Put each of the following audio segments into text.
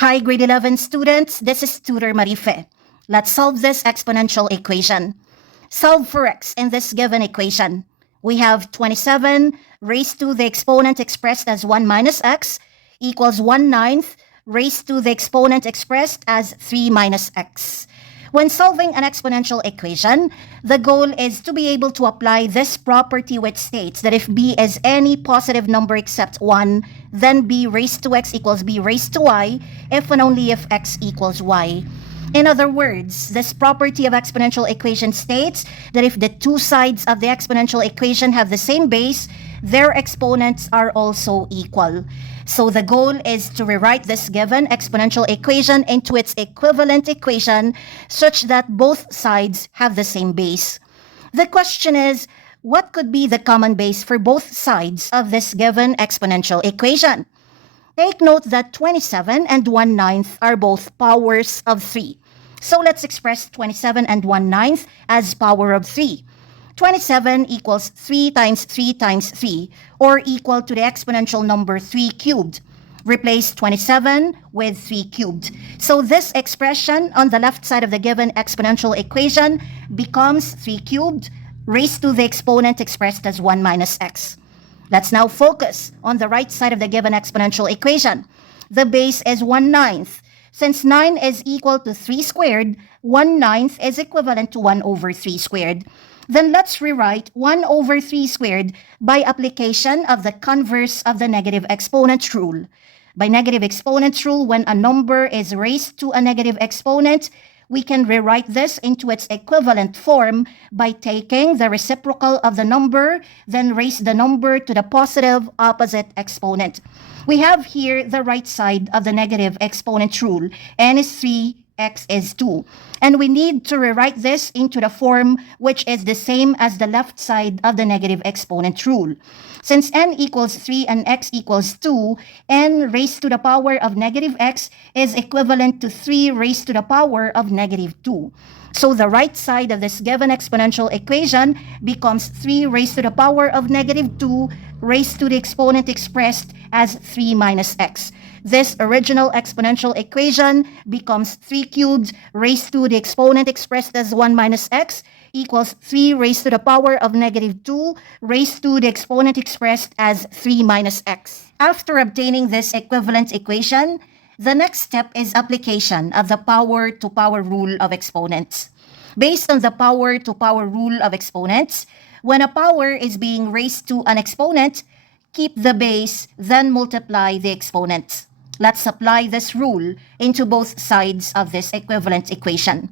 Hi, grade 11 students. This is Tutor Marife. Let's solve this exponential equation. Solve for x in this given equation. We have 27 raised to the exponent expressed as 1 minus x equals 1/9 raised to the exponent expressed as 3 minus x. When solving an exponential equation, the goal is to be able to apply this property which states that if b is any positive number except 1, then b raised to x equals b raised to y if and only if x equals y. In other words, this property of exponential equation states that if the two sides of the exponential equation have the same base, their exponents are also equal. So the goal is to rewrite this given exponential equation into its equivalent equation such that both sides have the same base. The question is, what could be the common base for both sides of this given exponential equation? Take note that 27 and 1/9 are both powers of 3. So let's express 27 and 1/9 as power of 3. 27 equals 3 times 3 times 3, or equal to the exponential number 3 cubed. Replace 27 with 3 cubed. So this expression on the left side of the given exponential equation becomes 3 cubed raised to the exponent expressed as 1 minus x. Let's now focus on the right side of the given exponential equation. The base is 1/9. Since 9 is equal to 3 squared, 1/9 is equivalent to 1 over 3 squared. Then let's rewrite 1 over 3 squared by application of the converse of the negative exponent rule. By negative exponent rule, when a number is raised to a negative exponent, we can rewrite this into its equivalent form by taking the reciprocal of the number, then raise the number to the positive opposite exponent. We have here the right side of the negative exponent rule. N is 3, x is 2. And we need to rewrite this into the form which is the same as the left side of the negative exponent rule. Since n equals 3 and x equals 2, n raised to the power of negative x is equivalent to 3 raised to the power of negative 2. So the right side of this given exponential equation becomes 3 raised to the power of negative 2 raised to the exponent expressed as 3 minus x. This original exponential equation becomes 3 cubed raised to the exponent expressed as 1 minus x equals 3 raised to the power of negative 2 raised to the exponent expressed as 3 minus x. After obtaining this equivalent equation, the next step is application of the power to power rule of exponents. Based on the power to power rule of exponents, when a power is being raised to an exponent, keep the base, then multiply the exponents. Let's apply this rule into both sides of this equivalent equation.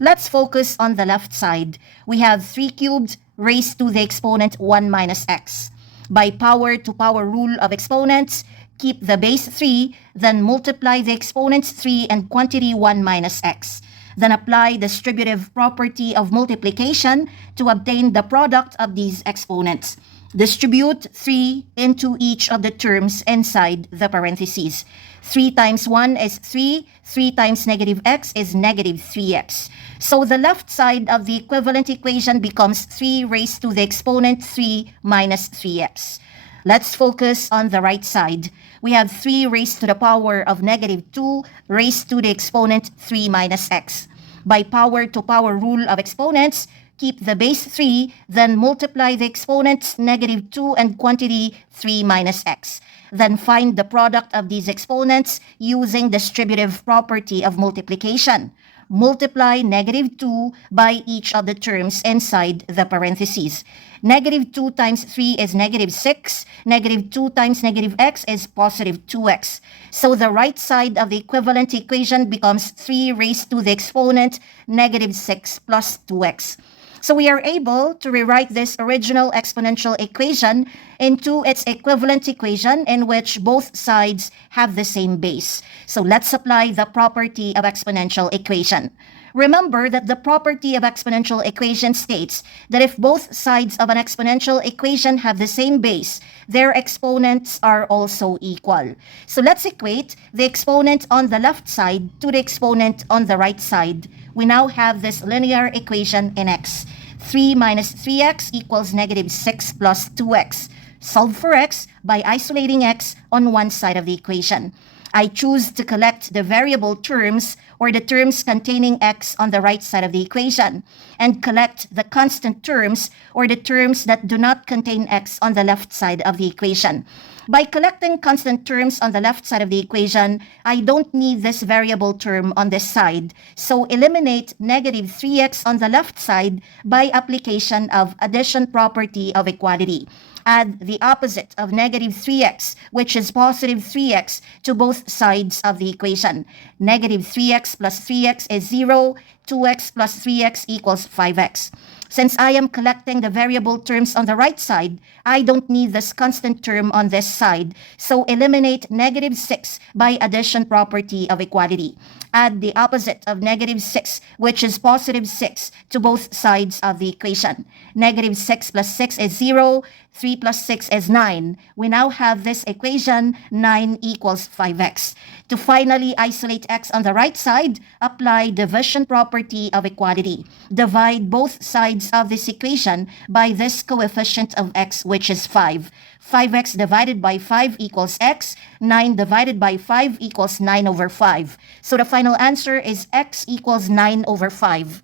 Let's focus on the left side. We have 3 cubed raised to the exponent 1 minus x. By power to power rule of exponents, keep the base 3, then multiply the exponents 3 and quantity 1 minus x. Then apply the distributive property of multiplication to obtain the product of these exponents. Distribute 3 into each of the terms inside the parentheses. 3 times 1 is 3. 3 times negative x is negative 3x. So the left side of the equivalent equation becomes 3 raised to the exponent 3 minus 3x. Let's focus on the right side. We have 3 raised to the power of negative 2 raised to the exponent 3 minus x. By power to power rule of exponents, keep the base 3, then multiply the exponents negative 2 and quantity 3 minus x. Then find the product of these exponents using distributive property of multiplication. Multiply negative 2 by each of the terms inside the parentheses. Negative 2 times 3 is negative 6. Negative 2 times negative x is positive 2x. So the right side of the equivalent equation becomes 3 raised to the exponent negative 6 plus 2x. So we are able to rewrite this original exponential equation into its equivalent equation in which both sides have the same base. So let's apply the property of exponential equation. Remember that the property of exponential equation states that if both sides of an exponential equation have the same base, their exponents are also equal. So let's equate the exponent on the left side to the exponent on the right side. We now have this linear equation in x. 3 minus 3x equals negative 6 plus 2x. Solve for x by isolating x on one side of the equation. I choose to collect the variable terms or the terms containing x on the right side of the equation and collect the constant terms or the terms that do not contain x on the left side of the equation. By collecting constant terms on the left side of the equation, I don't need this variable term on this side. So eliminate negative 3x on the left side by application of addition property of equality. Add the opposite of negative 3x, which is positive 3x, to both sides of the equation. Negative 3x plus 3x is 0. 2x plus 3x equals 5x. Since I am collecting the variable terms on the right side, I don't need this constant term on this side. So eliminate negative 6 by addition property of equality. Add the opposite of negative 6, which is positive 6, to both sides of the equation. Negative 6 plus 6 is 0. 3 plus 6 is 9. We now have this equation, 9 equals 5x. To finally isolate x on the right side, apply division property of equality. Divide both sides of this equation by this coefficient of x, which is 5. 5x divided by 5 equals x. 9 divided by 5 equals 9 over 5. So the final answer is x equals 9 over 5.